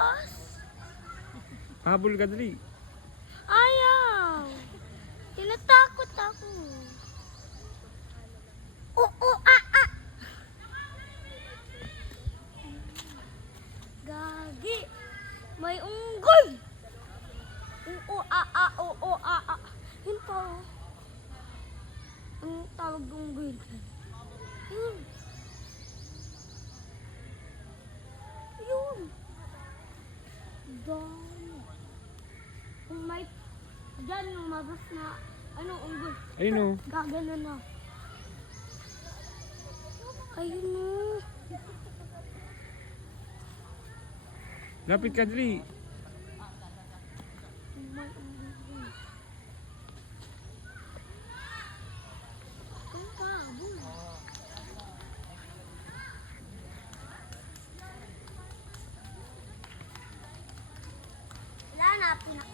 taas. Habol ka dali. Ayaw. Tinatakot ako. Oo, Gagi. May unggoy. Oo, Yun pa. Ang tawag ng unggoy. Yun. Yun. Dami. Kung may dyan lumabas na unggoy. Ayun o. Gagano na. Ayun o. Lapit ka dali. May unggoy. Ang kabul. Wala na,